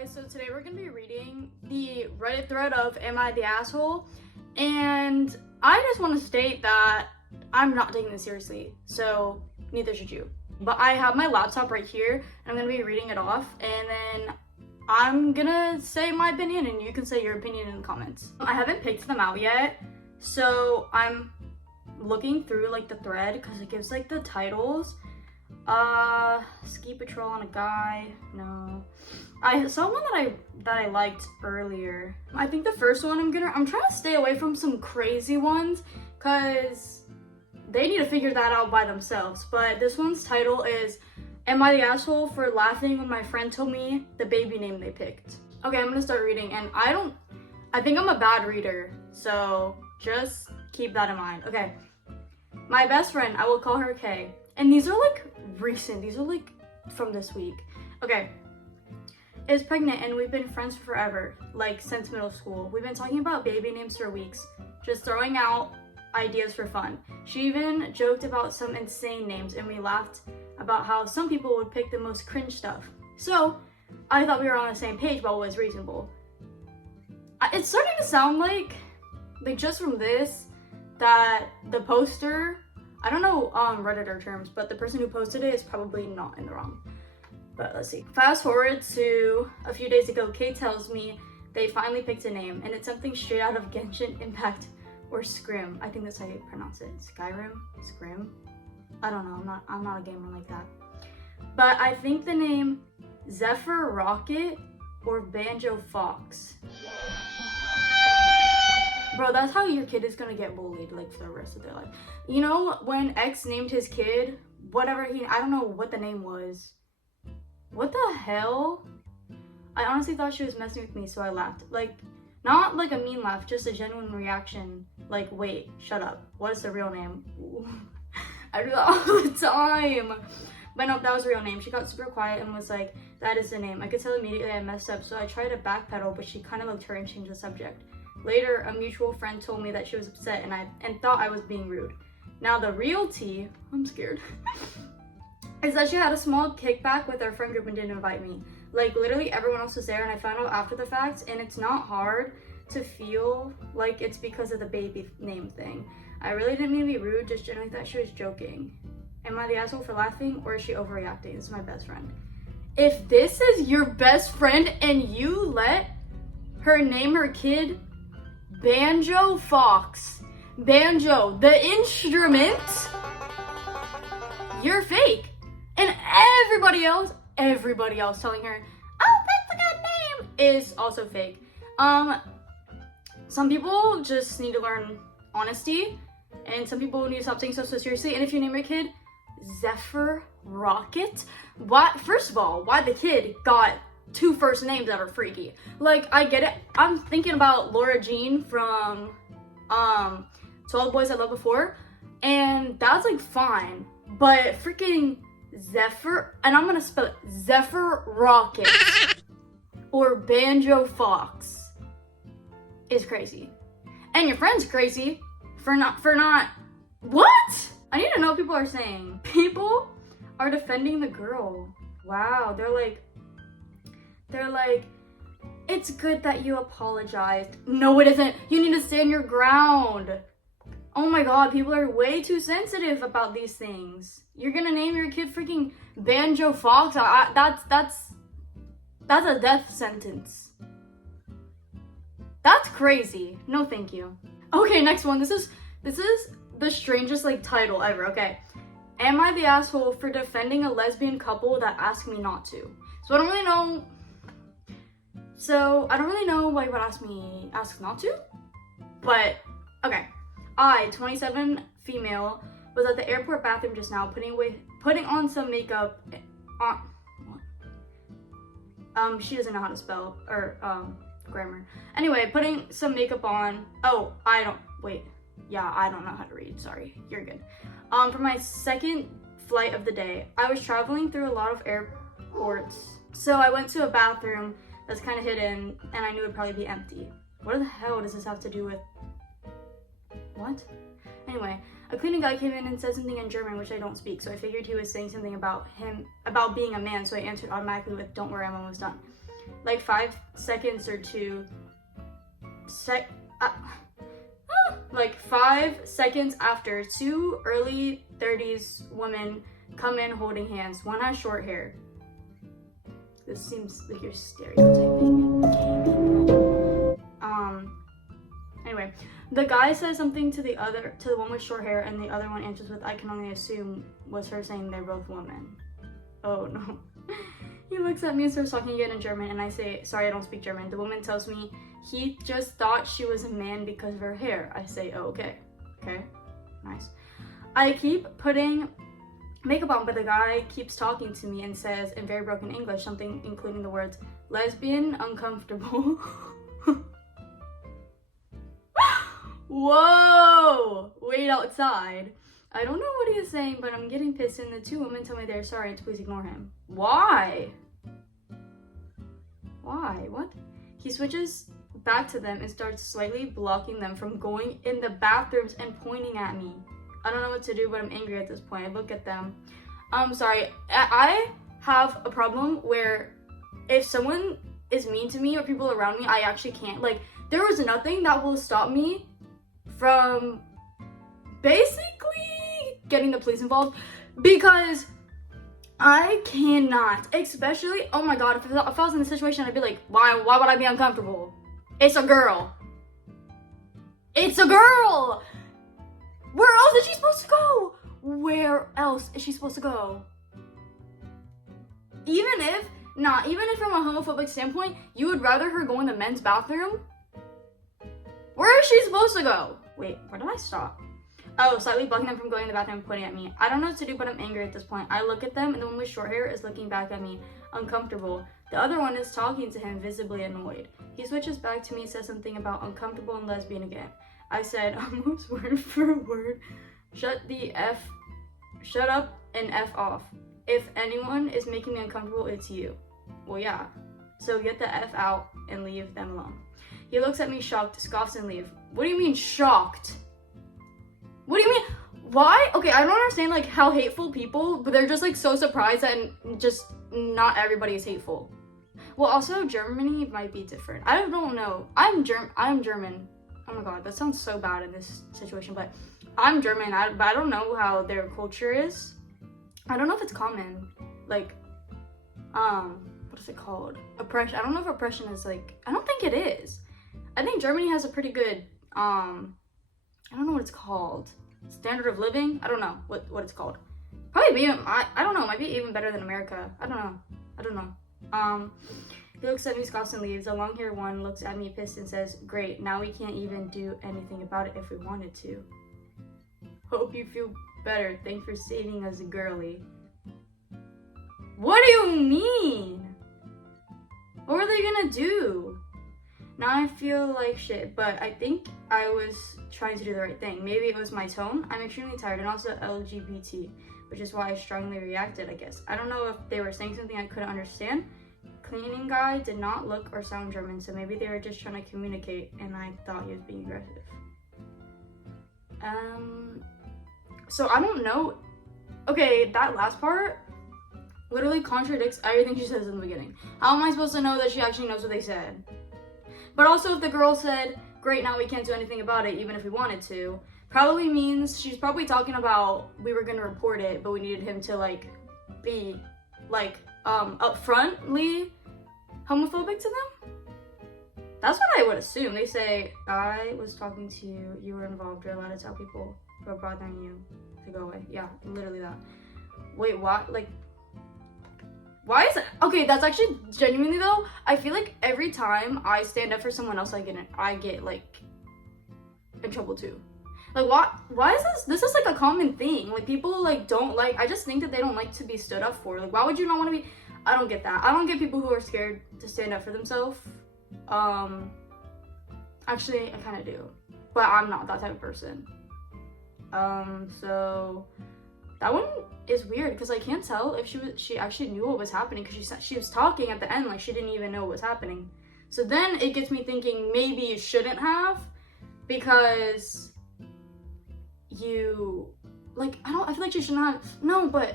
guys, so today we're going to be reading the Reddit thread of Am I the Asshole? And I just want to state that I'm not taking this seriously, so neither should you. But I have my laptop right here, and I'm going to be reading it off, and then I'm going to say my opinion, and you can say your opinion in the comments. I haven't picked them out yet, so I'm looking through like the thread, because it gives like the titles. Ski patrol on a guy. No. I saw one that I liked earlier. I think the first one I'm trying to stay away from some crazy ones because they need to figure that out by themselves. But this one's title is Am I the Asshole for Laughing When My Friend Told Me the Baby Name They Picked? Okay, I'm gonna start reading, and I think I'm a bad reader, so just keep that in mind. Okay. My best friend, I will call her Kay. And these are like recent, these are like from this week. Okay, is pregnant and we've been friends forever, like since middle school. We've been talking about baby names for weeks, just throwing out ideas for fun. She even joked about some insane names and we laughed about how some people would pick the most cringe stuff. So I thought we were on the same page about what was reasonable. It's starting to sound like just from this, that the poster, I don't know Redditor terms, but the person who posted it is probably not in the wrong. But let's see. Fast forward to a few days ago, Kate tells me they finally picked a name, and it's something straight out of Genshin Impact or Scrim. I think that's how you pronounce it. Skyrim? Scrim? I don't know. I'm not a gamer like that. But I think the name Zephyr Rocket or Banjo Fox. Bro, that's how your kid is gonna get bullied like for the rest of their life. You know, when X named his kid, whatever I don't know what the name was. What the hell? I honestly thought she was messing with me, so I laughed. Like, not like a mean laugh, just a genuine reaction. Like, wait, shut up. What is the real name? Ooh. I do that all the time. But no, that was the real name. She got super quiet and was like, that is the name. I could tell immediately I messed up, so I tried to backpedal, but she kind of looked hurt and changed the subject. Later, a mutual friend told me that she was upset and thought I was being rude. Now the real tea, I'm scared, is that she had a small kickback with our friend group and didn't invite me. Like literally everyone else was there and I found out after the fact, and it's not hard to feel like it's because of the baby name thing. I really didn't mean to be rude, just generally thought she was joking. Am I the asshole for laughing or is she overreacting? This is my best friend. If this is your best friend and you let her name her kid Banjo Fox, banjo, the instrument, you're fake. And everybody else telling her, oh, that's a good name, is also fake. Some people just need to learn honesty, and some people need to stop taking stuff so seriously. And if you name your kid Zephyr Rocket, first of all, why the kid got two first names that are freaky? Like, I get it. I'm thinking about Laura Jean from 12 Boys I Loved Before, and that's like fine, but freaking Zephyr, and I'm gonna spell it Zephyr Rocket or Banjo Fox is crazy. And your friend's crazy for not what? I need to know what people are saying. People are defending the girl. Wow, they're like, it's good that you apologized. No, it isn't. You need to stand your ground. Oh my god, people are way too sensitive about these things. You're gonna name your kid freaking Banjo Fox? That's a death sentence. That's crazy. No, thank you. Okay, next one. This is the strangest like title ever. Okay. Am I the asshole for defending a lesbian couple that asked me not to? So I don't really know why you would ask not to, but okay. I, 27 female, was at the airport bathroom just now putting on some makeup she doesn't know how to spell or grammar. Anyway, putting some makeup on. Oh, I don't know how to read. Sorry, you're good. For my second flight of the day, I was traveling through a lot of airports, so I went to a bathroom that's kind of hidden, and I knew it'd probably be empty. What the hell does this have to do with what? Anyway, a cleaning guy came in and said something in German, which I don't speak, so I figured he was saying something about being a man, so I answered automatically with, don't worry, I'm almost done. like 5 seconds or 2 like 5 seconds after, 2 early 30s women come in holding hands. One has short hair. This seems like you're stereotyping gay people. Anyway, the guy says something to the one with short hair, and the other one answers with, I can only assume, was her saying they're both women. Oh no. He looks at me and starts talking again in German, and I say, sorry, I don't speak German. The woman tells me he just thought she was a man because of her hair. I say, oh, okay. Okay, nice. I keep putting makeup on, but the guy keeps talking to me and says in very broken English something including the words lesbian, uncomfortable. Whoa! Wait outside. I don't know what he is saying, but I'm getting pissed, and the 2 women tell me they're sorry and to please ignore him. Why? Why? What? He switches back to them and starts slightly blocking them from going in the bathrooms and pointing at me. I don't know what to do, but I'm angry at this point. I look at them. Sorry. I have a problem where if someone is mean to me or people around me, I actually can't. Like, there is nothing that will stop me from basically getting the police involved, because I cannot, especially, oh my god, if I was in the situation, I'd be like, why would I be uncomfortable? It's a girl. It's a girl! Where else is she supposed to go? Where else is she supposed to go? Even if from a homophobic standpoint, you would rather her go in the men's bathroom? Where is she supposed to go? Wait, where did I stop? Oh, slightly blocking them from going in the bathroom and pointing at me. I don't know what to do, but I'm angry at this point. I look at them, and the one with short hair is looking back at me, uncomfortable. The other one is talking to him, visibly annoyed. He switches back to me and says something about uncomfortable and lesbian again. I said, almost word for word, shut up and F off. If anyone is making me uncomfortable, it's you. Well, yeah. So get the F out and leave them alone. He looks at me shocked, scoffs, and leave. What do you mean shocked? What do you mean? Why? Okay, I don't understand like how hateful people, but they're just like so surprised that just not everybody is hateful. Well, also Germany might be different. I don't know. I'm German. Oh my god, that sounds so bad in this situation, but I'm German. But I don't know how their culture is. I don't know if it's common. Like, what is it called? Oppression. I don't know if oppression is like, I don't think it is. I think Germany has a pretty good, I don't know what it's called. Standard of living? I don't know what it's called. Probably even, I don't know, might be even better than America. I don't know. He looks at me, scoffs, and leaves. The long-haired one looks at me pissed and says, great, now we can't even do anything about it if we wanted to. Hope you feel better. Thanks for saving us, girly. What do you mean? What were they gonna do? Now I feel like shit, but I think I was trying to do the right thing. Maybe it was my tone. I'm extremely tired, and also LGBT, which is why I strongly reacted, I guess. I don't know if they were saying something I couldn't understand. Cleaning guy did not look or sound German, so maybe they were just trying to communicate, and I thought he was being aggressive. So I don't know. Okay, that last part literally contradicts everything she says in the beginning. How am I supposed to know that she actually knows what they said? But also, if the girl said, great, now we can't do anything about it, even if we wanted to, probably means she's probably talking about we were gonna report it, but we needed him to like be like upfrontly homophobic to them. That's what I would assume. They say, I was talking to you, you were involved, you're allowed to tell people who are bothering you to go away. Yeah, literally that. Wait, what? Like, why is it? Okay, that's actually genuinely though, I feel like every time I stand up for someone else, I get like in trouble too. Like, why is this? This is like a common thing. Like, people like don't like, I just think that they don't like to be stood up for. Like, why would you not want to be? I don't get that. I don't get people who are scared to stand up for themselves. Actually, I kind of do, but I'm not that type of person. So that one is weird because I can't tell if she actually knew what was happening, because she was talking at the end like she didn't even know what was happening. So then it gets me thinking maybe you shouldn't have, because you like, I feel like you should not. No, but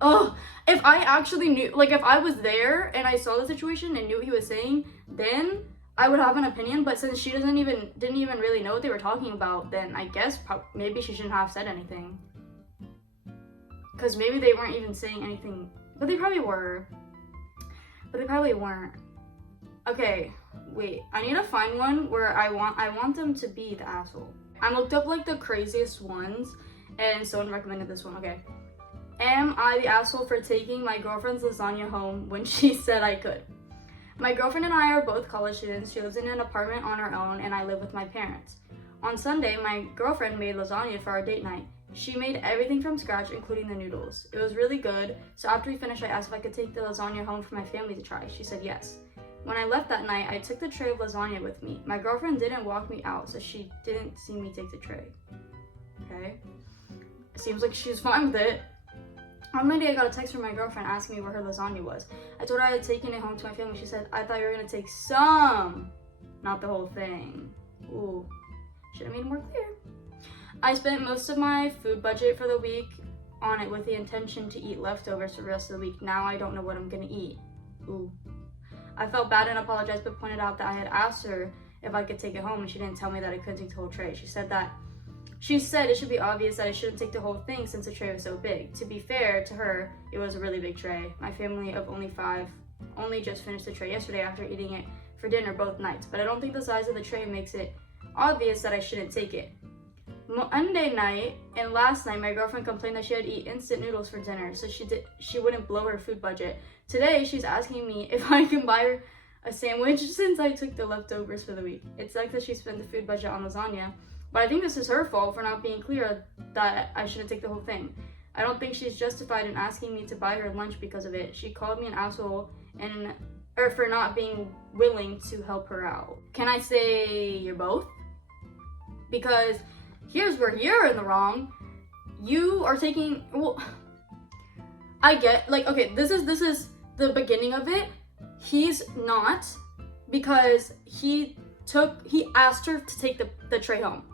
Oh, if I actually knew, like if I was there and I saw the situation and knew what he was saying, then I would have an opinion. But since she didn't even really know what they were talking about, then I guess maybe she shouldn't have said anything. Because maybe they weren't even saying anything, but they probably were. But they probably weren't. Okay, wait. I need to find one where I want them to be the asshole. I looked up like the craziest ones, and someone recommended this one. Okay. Am I the asshole for taking my girlfriend's lasagna home when she said I could? My girlfriend and I are both college students. She lives in an apartment on her own, and I live with my parents. On Sunday, my girlfriend made lasagna for our date night. She made everything from scratch, including the noodles. It was really good, so after we finished, I asked if I could take the lasagna home for my family to try. She said yes. When I left that night, I took the tray of lasagna with me. My girlfriend didn't walk me out, so she didn't see me take the tray. Okay? Seems like she's fine with it. On Monday, I got a text from my girlfriend asking me where her lasagna was. I told her I had taken it home to my family. She said, I thought you were gonna take some, not the whole thing. Ooh, should have made it more clear. I spent most of my food budget for the week on it with the intention to eat leftovers for the rest of the week. Now I don't know what I'm gonna eat. Ooh. I felt bad and apologized, but pointed out that I had asked her if I could take it home, and she didn't tell me that I couldn't take the whole tray. She said it should be obvious that I shouldn't take the whole thing since the tray was so big. To be fair to her, it was a really big tray. My family of only 5 only just finished the tray yesterday after eating it for dinner both nights, but I don't think the size of the tray makes it obvious that I shouldn't take it. Monday night and last night, my girlfriend complained that she had to eat instant noodles for dinner, so she wouldn't blow her food budget. Today, she's asking me if I can buy her a sandwich since I took the leftovers for the week. It's like that she spent the food budget on lasagna, but I think this is her fault for not being clear that I shouldn't take the whole thing. I don't think she's justified in asking me to buy her lunch because of it. She called me an asshole for not being willing to help her out. Can I say you're both? Because here's where you're in the wrong. You are taking, well, I get, like, okay, this is the beginning of it. He's not, because he asked her to take the tray home.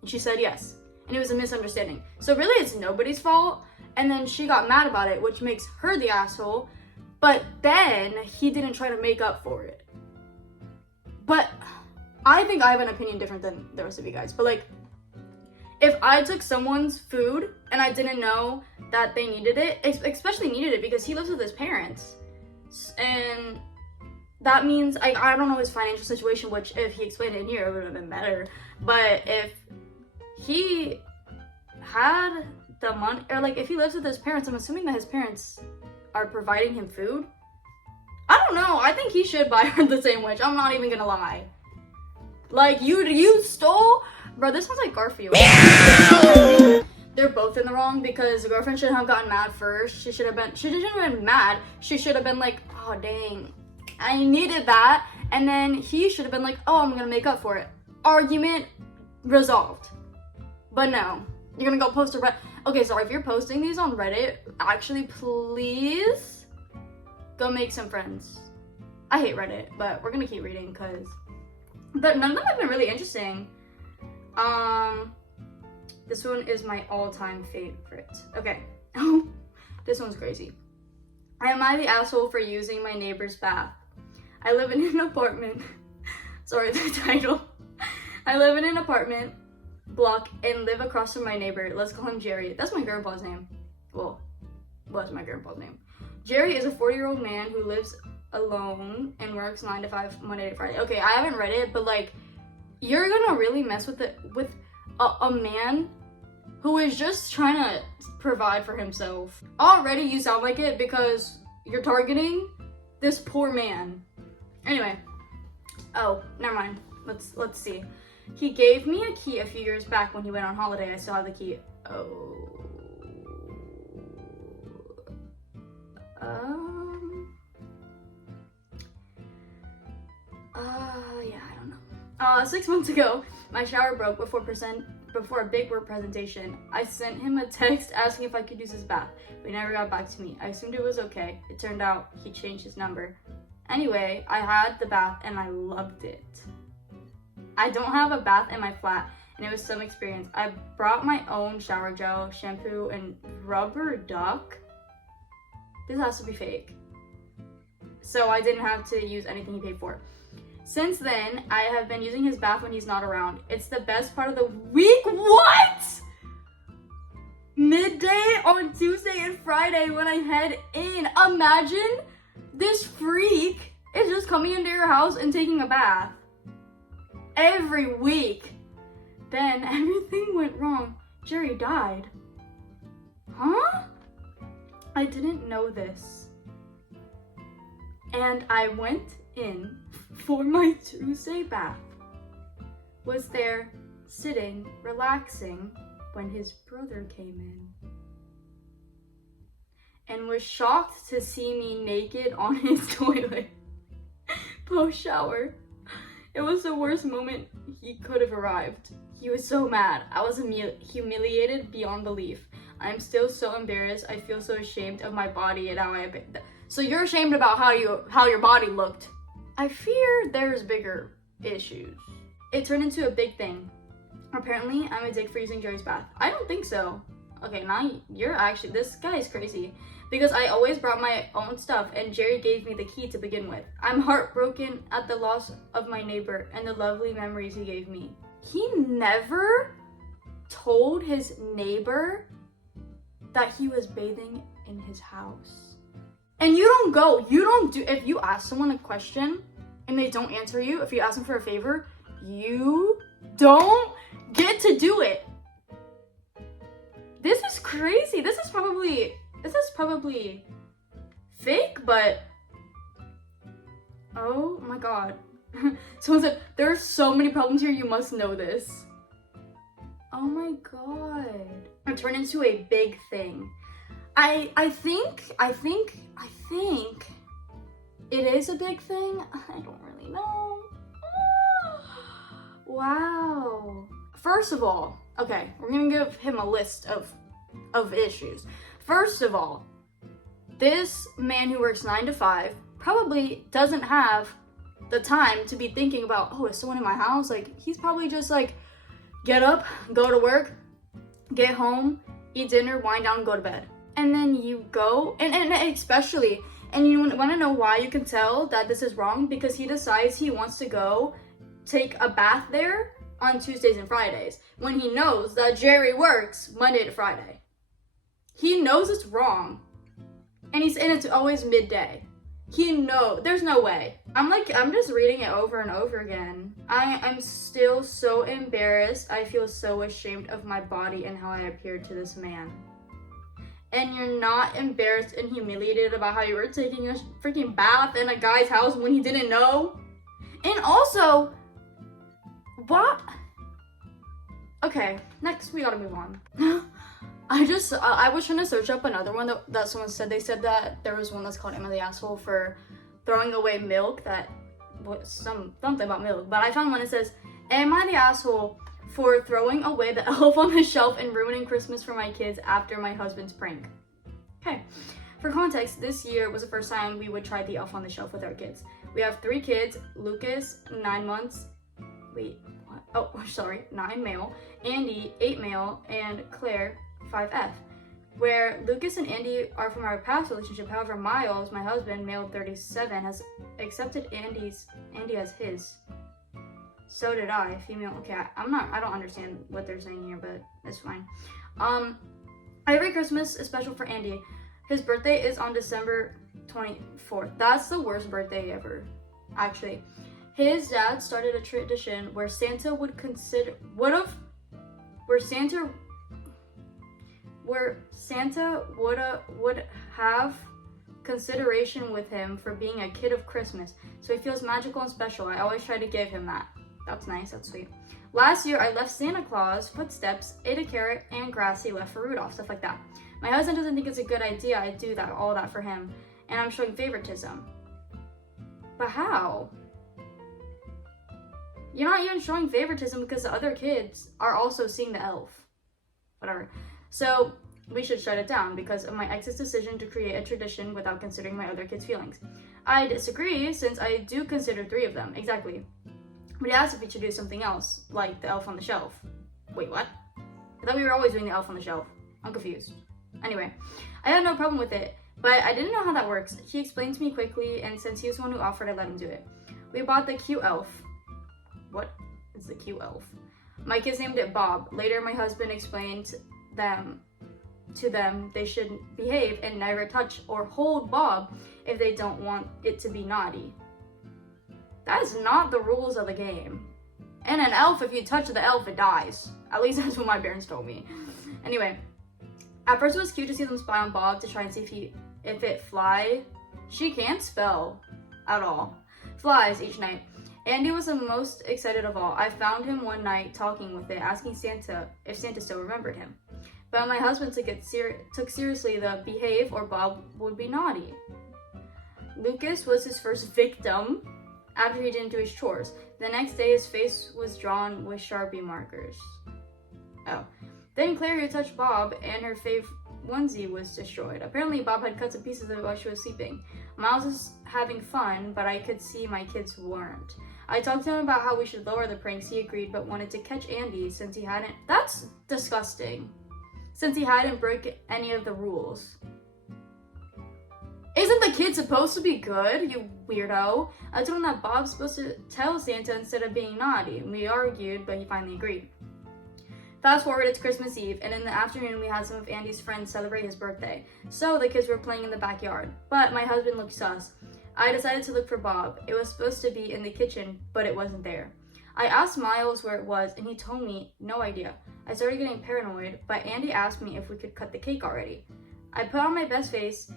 And she said yes. And it was a misunderstanding. So really it's nobody's fault. And then she got mad about it, which makes her the asshole. But then he didn't try to make up for it. But I think I have an opinion different than the rest of you guys. But like, if I took someone's food and I didn't know that they needed it, especially needed it because he lives with his parents. And that means, I don't know his financial situation, which if he explained it in here, it would have been better. But if he had the money, or like if he lives with his parents, I'm assuming that his parents are providing him food. I don't know. I think he should buy her the sandwich. I'm not even gonna lie. Like, you stole? Bro, this sounds like Garfield. They're both in the wrong because the girlfriend shouldn't have gotten mad first. She shouldn't have been mad. She should have been like, oh dang, I needed that. And then he should have been like, oh, I'm gonna make up for it. Argument resolved. But no, you're gonna go post a Reddit. Okay, sorry, if you're posting these on Reddit, actually please go make some friends. I hate Reddit, but we're gonna keep reading because none of them have been really interesting. This one is my all-time favorite. Okay. This one's crazy. Am I the asshole for using my neighbor's bath? I live in an apartment. Sorry, the title. I live in an apartment block and live across from my neighbor. Let's call him Jerry. That's my grandpa's name. Well, was my grandpa's name. Jerry is a 40-year-old man who lives alone and works 9 to 5 Monday to Friday. Okay, I haven't read it, but like, you're gonna really mess with a man who is just trying to provide for himself. Already you sound like it because you're targeting this poor man. Anyway. Oh, never mind. Let's see. He gave me a key a few years back when he went on holiday. I still have the key. Oh. Yeah, I don't know. 6 months ago, my shower broke before a big work presentation. I sent him a text asking if I could use his bath, but he never got back to me. I assumed it was okay. It turned out he changed his number. Anyway, I had the bath and I loved it. I don't have a bath in my flat, and it was some experience. I brought my own shower gel, shampoo, and rubber duck. this has to be fake. So I didn't have to use anything he paid for. Since then, I have been using his bath when he's not around. It's the best part of the week. What? Midday on Tuesday and Friday when I head in. Imagine this freak is just coming into your house and taking a bath every week. Then everything went wrong. Jerry died. Huh? I didn't know this. And I went in for my Tuesday bath. Was there sitting, relaxing when his brother came in. And was shocked to see me naked on his toilet post shower. It was the worst moment he could have arrived. He was so mad. I was humiliated beyond belief. I'm still so embarrassed. I feel so ashamed of my body and how I... So you're ashamed about how your body looked. I fear there's bigger issues. It turned into a big thing. Apparently, I'm a dick for using Jerry's bath. I don't think so. Okay, now you're actually... This guy is crazy. Because I always brought my own stuff and Jerry gave me the key to begin with. I'm heartbroken at the loss of my neighbor and the lovely memories he gave me. He never told his neighbor that he was bathing in his house. And you don't do, if you ask someone a question and they don't answer you, if you ask them for a favor, you don't get to do it. This is crazy. This is probably fake, but oh my god. Someone said, there are so many problems here, you must know this. Oh my god. It turned into a big thing. I think it is a big thing. I don't really know. Wow. First of all, okay, we're gonna give him a list of issues. First of all, this man who works 9 to 5 probably doesn't have the time to be thinking about, oh, is someone in my house? Like, he's probably just like, get up, go to work, get home, eat dinner, wind down, go to bed. And then you go, and especially, and you want to know why you can tell that this is wrong? Because he decides he wants to go take a bath there on Tuesdays and Fridays when he knows that Jerry works Monday to Friday. He knows it's wrong. And it's always midday. There's no way. I'm just reading it over and over again. I'm still so embarrassed. I feel so ashamed of my body and how I appeared to this man. And you're not embarrassed and humiliated about how you were taking a freaking bath in a guy's house when he didn't know? And also, what? Okay, next we gotta move on. I was trying to search up another one that someone said. They said that there was one that's called Am I the Asshole for throwing away milk, that was something about milk. But I found one that says, Am I the asshole for throwing away the elf on the shelf and ruining Christmas for my kids after my husband's prank? Okay, for context, this year was the first time we would try the elf on the shelf with our kids. We have 3 kids, Lucas, 9 months, wait, what? Oh, sorry, 9 male, Andy, 8 male, and Claire, 5F, where Lucas and Andy are from our past relationship. However, Miles, my husband, male 37, has accepted Andy as his. So did I, female. Okay, I don't understand what they're saying here, but it's fine. Every Christmas is special for Andy. His birthday is on December 24th. That's the worst birthday ever, actually. His dad started a tradition where Santa would have consideration with him for being a kid of Christmas, so he feels magical and special. I always try to give him that. That's nice, that's sweet. Last year, I left Santa Claus footsteps, ate a carrot, and grass he left for Rudolph, stuff like that. My husband doesn't think it's a good idea I do all that for him, and I'm showing favoritism. But how? You're not even showing favoritism because the other kids are also seeing the elf. Whatever. So we should shut it down because of my ex's decision to create a tradition without considering my other kids' feelings. I disagree since I do consider 3 of them. Exactly. But he asked if we should do something else, like the elf on the shelf. Wait, what? I thought we were always doing the elf on the shelf. I'm confused. Anyway, I had no problem with it, But I didn't know how that works. He explained to me quickly, and since he was the one who offered, I let him do it. We bought the cute elf. What is the cute elf? My kids named it Bob. Later, my husband explained to them they should behave and never touch or hold Bob if they don't want it to be naughty. That is not the rules of the game. And an elf, if you touch the elf, it dies. At least that's what my parents told me. Anyway, at first it was cute to see them spy on Bob to try and see if it fly. She can't spell at all. Flies each night. Andy was the most excited of all. I found him one night talking with it, asking Santa if Santa still remembered him. But my husband took seriously the behave or Bob would be naughty. Lucas was his first victim after he didn't do his chores. The next day, his face was drawn with Sharpie markers. Oh. Then Claire, who touched Bob, and her fave onesie was destroyed. Apparently, Bob had cut to pieces of it while she was sleeping. Miles was having fun, but I could see my kids weren't. I talked to him about how we should lower the pranks. He agreed, but wanted to catch Andy since he hadn't... That's disgusting. Since he hadn't broken any of the rules. Isn't the kid supposed to be good, you weirdo? I told him that Bob's supposed to tell Santa instead of being naughty. We argued, but he finally agreed. Fast forward, it's Christmas Eve, and in the afternoon we had some of Andy's friends celebrate his birthday. So the kids were playing in the backyard, but my husband looked sus. I decided to look for Bob. It was supposed to be in the kitchen, but it wasn't there. I asked Miles where it was, and he told me, no idea. I started getting paranoid, but Andy asked me if we could cut the cake already. I put on my best face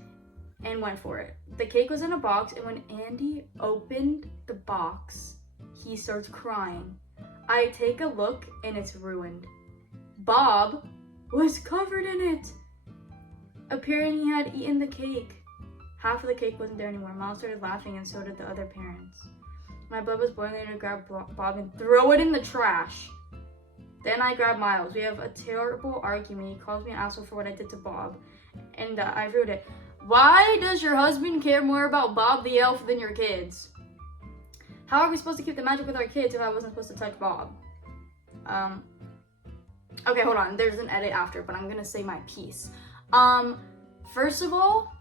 and went for it. The cake was in a box, and when Andy opened the box, he starts crying. I take a look, and it's ruined. Bob was covered in it. Apparently he had eaten the cake. Half of the cake wasn't there anymore. Miles started laughing, and so did the other parents. My blood was boiling to grab Bob and throw it in the trash. Then I grabbed Miles. We have a terrible argument. He calls me an asshole for what I did to Bob, and I ruined it. Why does your husband care more about Bob the elf than your kids? How are we supposed to keep the magic with our kids if I wasn't supposed to touch Bob? Okay, hold on. There's an edit after, but I'm gonna say my piece. First of all,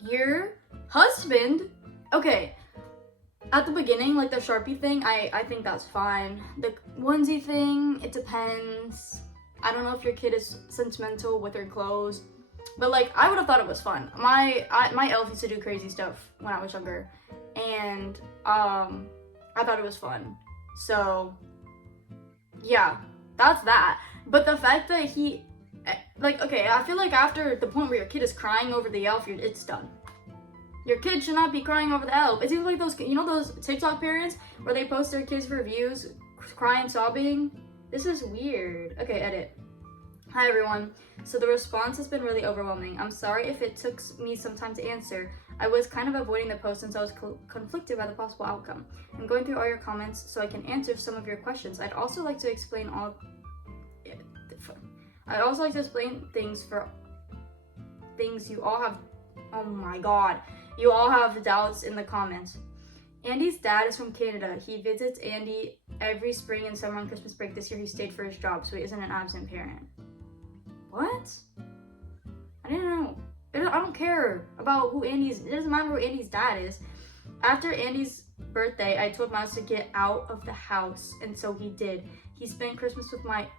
your husband, okay, at the beginning, like the Sharpie thing, I think that's fine. The onesie thing, it depends. I don't know if your kid is sentimental with her clothes, but like, I would have thought it was fun. My elf used to do crazy stuff when I was younger, and I thought it was fun. So, yeah, that's that. But the fact that he, like, okay, I feel like after the point where your kid is crying over the elf, it's done. Your kid should not be crying over the elf. It seems like those, you know those TikTok parents where they post their kids' reviews, crying, sobbing? This is weird. Okay, edit. Hi everyone. So the response has been really overwhelming. I'm sorry if it took me some time to answer. I was kind of avoiding the post since I was conflicted by the possible outcome. I'm going through all your comments so I can answer some of your questions. I'd also like to explain things you all have. Oh my god. You all have doubts in the comments. Andy's dad is from Canada. He visits Andy every spring and summer on Christmas break. This year he stayed for his job, so he isn't an absent parent. What? I didn't know. I don't care about it doesn't matter who Andy's dad is. After Andy's birthday, I told Miles to get out of the house, and so he did. He spent Christmas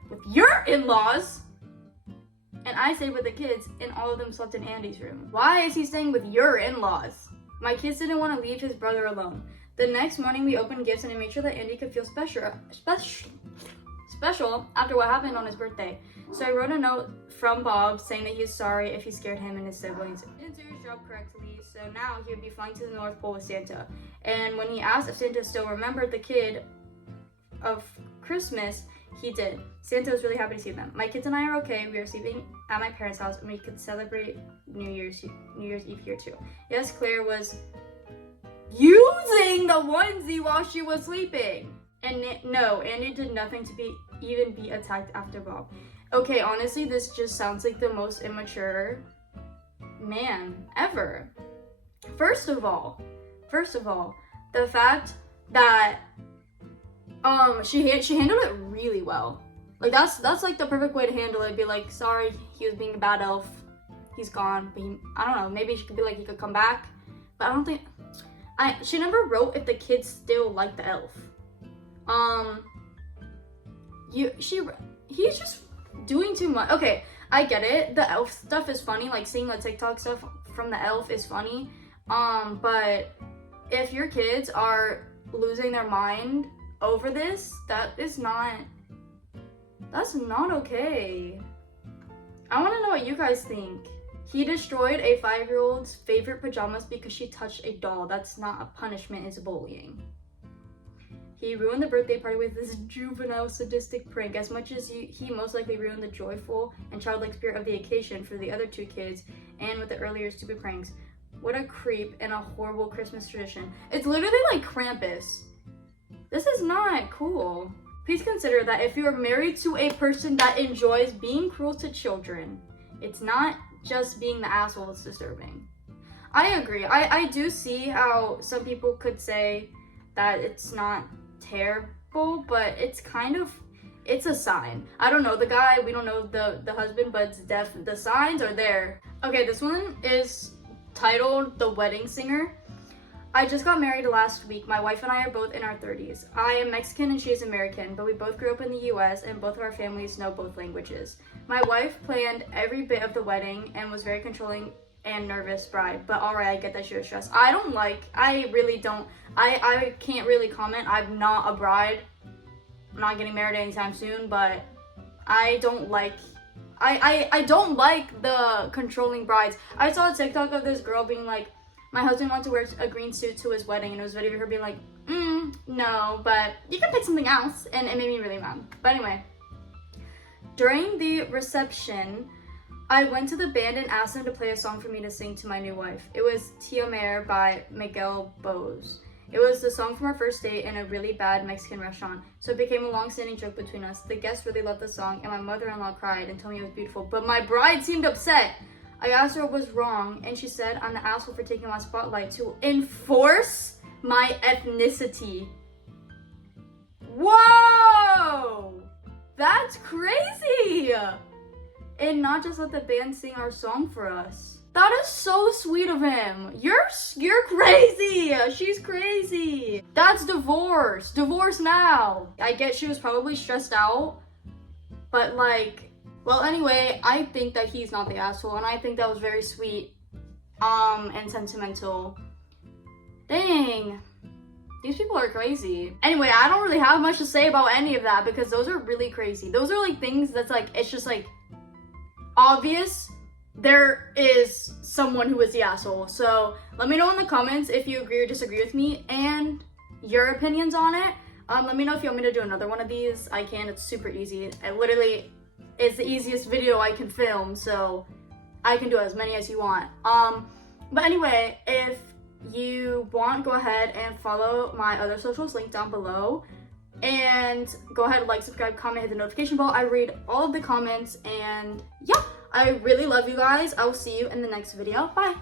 with your in-laws, and I stayed with the kids, and all of them slept in Andy's room. Why is he staying with your in-laws? My kids didn't want to leave his brother alone. The next morning, we opened gifts, and I made sure that Andy could feel special after what happened on his birthday. So I wrote a note from Bob saying that he is sorry if he scared him and his siblings. He didn't do his job correctly, so now he would be flying to the North Pole with Santa. And when he asked if Santa still remembered the kid of Christmas, he did. Santa was really happy to see them. My kids and I are okay. We are sleeping at my parents' house, and we could celebrate New Year's Eve here too. Yes, Claire was using the onesie while she was sleeping. And no, Andy did nothing to even be attacked after Bob. Okay, honestly, this just sounds like the most immature man ever. First of all, the fact that she handled it really well. Like that's like the perfect way to handle it. Be like, sorry, he was being a bad elf. he's gone, but I don't know, maybe she could be like, he could come back, but I don't think, she never wrote if the kids still like the elf. He's just doing too much. Okay, I get it, the elf stuff is funny, like seeing the TikTok stuff from the elf is funny, but if your kids are losing their mind over this, that's not okay. I want to know what you guys think. He destroyed a 5-year-old's favorite pajamas because she touched a doll. That's not a punishment, it's bullying. He ruined the birthday party with this juvenile sadistic prank as much as he most likely ruined the joyful and childlike spirit of the occasion for the other 2 kids and with the earlier stupid pranks. What a creep and a horrible Christmas tradition. It's literally like Krampus. This is not cool. Please consider that if you are married to a person that enjoys being cruel to children, it's not just being the asshole that's disturbing. I agree. I do see how some people could say that it's not terrible, but it's a sign. I don't know the guy, we don't know the husband, but it's the signs are there. Okay, this one is titled The Wedding Singer. I just got married last week. My wife and I are both in our 30s. I am Mexican and she is American, but we both grew up in the US and both of our families know both languages. My wife planned every bit of the wedding and was very controlling and nervous bride, but alright, I get that she was stressed. I can't really comment. I'm not a bride. I'm not getting married anytime soon, but I don't like the controlling brides. I saw a TikTok of this girl being like, my husband wanted to wear a green suit to his wedding, and it was a video of her being like, no, but you can pick something else, and it made me really mad. But anyway, during the reception, I went to the band and asked them to play a song for me to sing to my new wife. It was Tia Mare by Miguel Bose. It was the song from our first date in a really bad Mexican restaurant, so it became a long-standing joke between us. The guests really loved the song, and my mother-in-law cried and told me it was beautiful, but my bride seemed upset. I asked her what was wrong, and she said I'm the asshole for taking my spotlight to enforce my ethnicity. Whoa! That's crazy! And not just let the band sing our song for us. That is so sweet of him. You're crazy! She's crazy! That's divorce! Divorce now! I get she was probably stressed out, but like, well, anyway, I think that he's not the asshole, and I think that was very sweet, and sentimental. Dang, these people are crazy. Anyway, I don't really have much to say about any of that because those are really crazy. Those are like things that's like, it's just like obvious there is someone who is the asshole. So let me know in the comments if you agree or disagree with me and your opinions on it. Let me know if you want me to do another one of these. I can, it's super easy. It's the easiest video I can film, so I can do as many as you want. But anyway, if you want, go ahead and follow my other socials linked down below. And go ahead and like, subscribe, comment, hit the notification bell. I read all of the comments, and yeah, I really love you guys. I will see you in the next video. Bye!